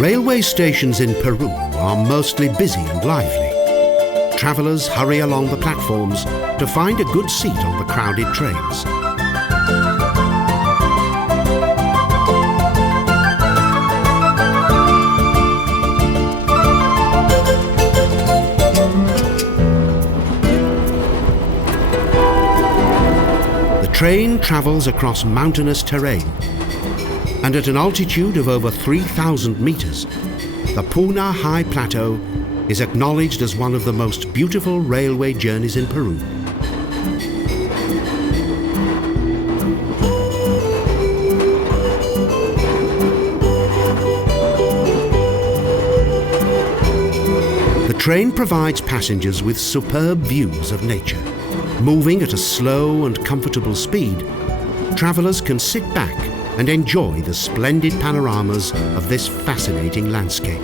Railway stations in Peru are mostly busy and lively. Travellers hurry along the platforms to find a good seat on the crowded trains. The train travels across mountainous terrain, and at an altitude of over 3,000 meters, the Puna High Plateau is acknowledged as one of the most beautiful railway journeys in Peru. The train provides passengers with superb views of nature. Moving at a slow and comfortable speed, travellers can sit back and enjoy the splendid panoramas of this fascinating landscape.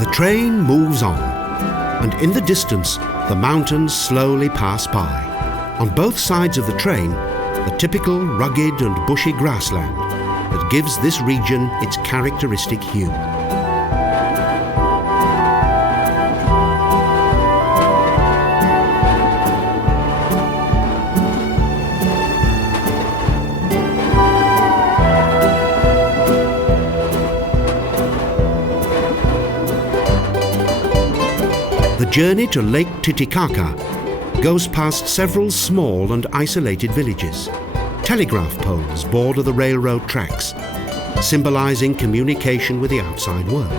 The train moves on, and in the distance, the mountains slowly pass by. On both sides of the train, the typical rugged and bushy grassland that gives this region its characteristic hue. The journey to Lake Titicaca goes past several small and isolated villages. Telegraph poles border the railroad tracks, symbolizing communication with the outside world.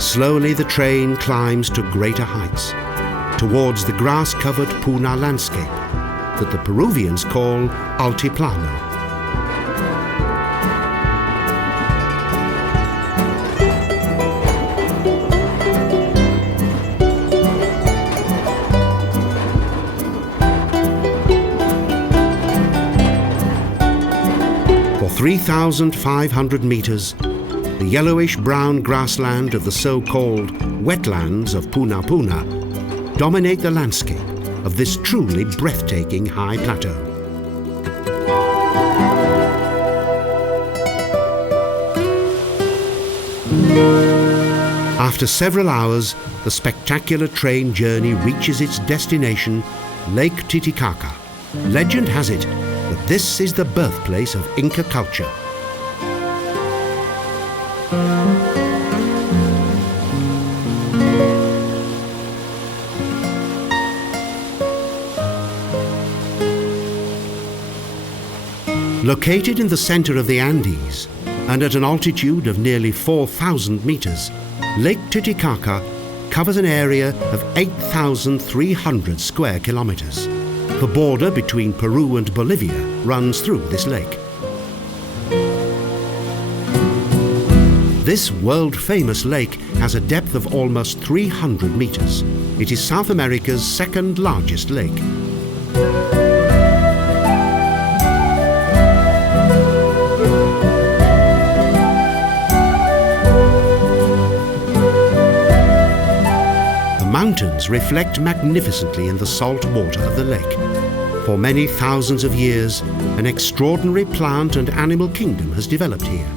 Slowly the train climbs to greater heights, towards the grass-covered Puna landscape that the Peruvians call Altiplano. For 3,500 meters, the yellowish-brown grassland of the so-called Wetlands of Punapuna dominate the landscape of this truly breathtaking high plateau. After several hours, the spectacular train journey reaches its destination, Lake Titicaca. Legend has it that this is the birthplace of Inca culture. Located in the center of the Andes and at an altitude of nearly 4,000 meters, Lake Titicaca covers an area of 8,300 square kilometers. The border between Peru and Bolivia runs through this lake. This world-famous lake has a depth of almost 300 meters. It is South America's second largest lake. The mountains reflect magnificently in the salt water of the lake. For many thousands of years, an extraordinary plant and animal kingdom has developed here.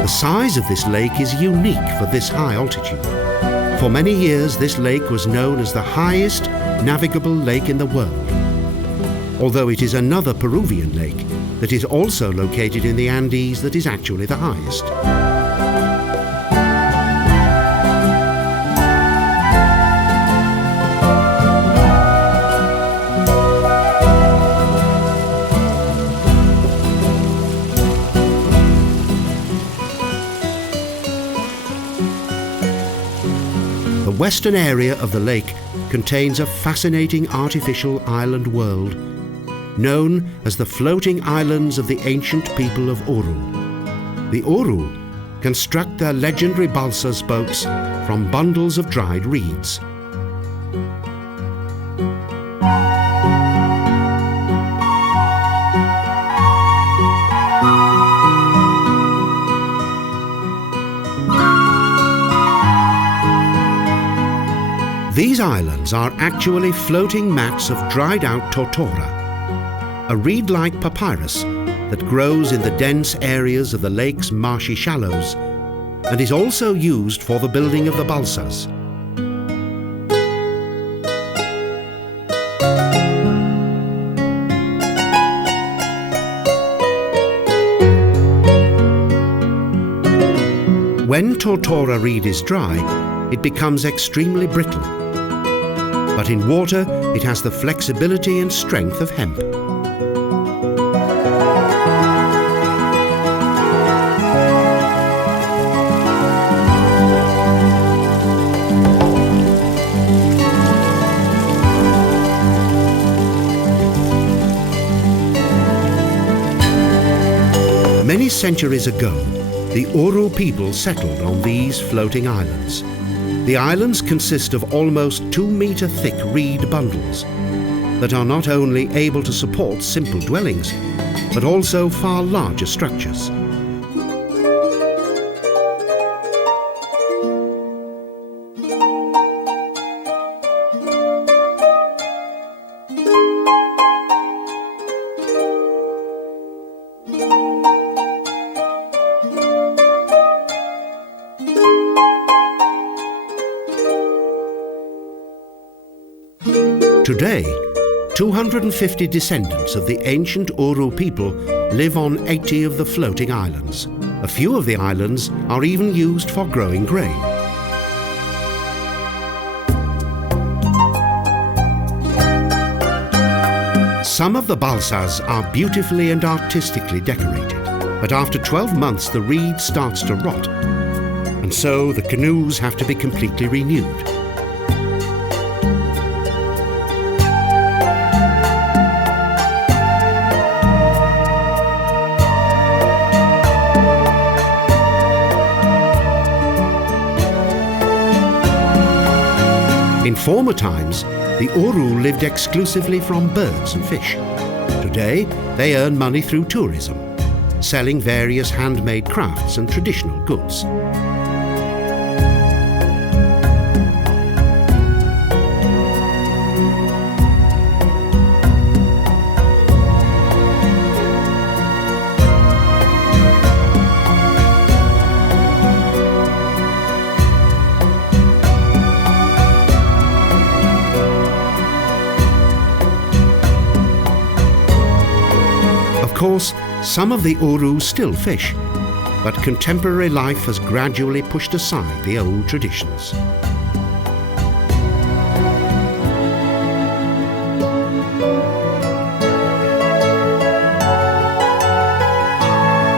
The size of this lake is unique for this high altitude. For many years, this lake was known as the highest navigable lake in the world, although it is another Peruvian lake that is also located in the Andes that is actually the highest. The western area of the lake contains a fascinating artificial island world known as the floating islands of the ancient people of Uru. The Uru construct their legendary balsas boats from bundles of dried reeds. These islands are actually floating mats of dried-out Totora, a reed-like papyrus that grows in the dense areas of the lake's marshy shallows and is also used for the building of the balsas. When Totora reed is dry, it becomes extremely brittle. But in water, it has the flexibility and strength of hemp. Many centuries ago, the Uru people settled on these floating islands. The islands consist of almost 2-meter thick reed bundles that are not only able to support simple dwellings, but also far larger structures. Today, 250 descendants of the ancient Uru people live on 80 of the floating islands. A few of the islands are even used for growing grain. Some of the balsas are beautifully and artistically decorated, but after 12 months the reed starts to rot, and so the canoes have to be completely renewed. In former times, the Uru lived exclusively from birds and fish. Today, they earn money through tourism, selling various handmade crafts and traditional goods. Of course, some of the Uru still fish, but contemporary life has gradually pushed aside the old traditions.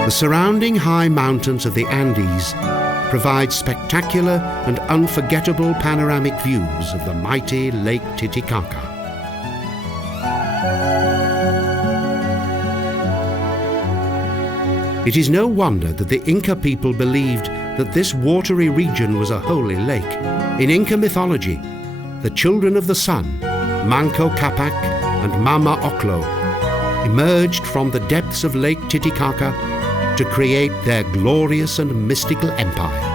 The surrounding high mountains of the Andes provide spectacular and unforgettable panoramic views of the mighty Lake Titicaca. It is no wonder that the Inca people believed that this watery region was a holy lake. In Inca mythology, the children of the sun, Manco Capac and Mama, emerged from the depths of Lake Titicaca to create their glorious and mystical empire.